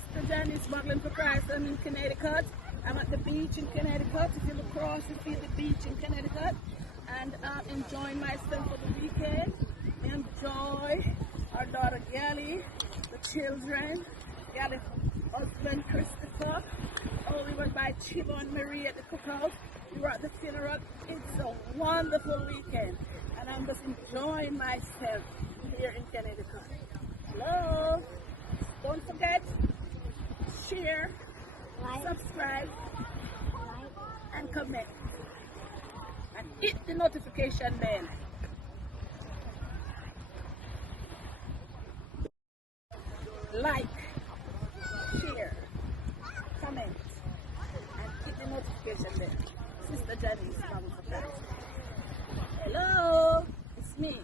Sister Janice Smuggling for Christ. I'm in Connecticut. I'm at the beach in Connecticut. If you look across, you see the beach in Connecticut. And I'm enjoying myself for the weekend. Enjoy our daughter Gally, the children, Gally's husband Christopher. Oh, we went by Chivo and Marie at the cookout. We were at the funeral. It's a wonderful weekend. And I'm just enjoying myself here in Connecticut. Hello. Don't forget, share, subscribe, and comment. And hit the notification bell. Like, share, comment, and hit the notification bell. Sister Janice, Mama for Christ. Hello, it's me.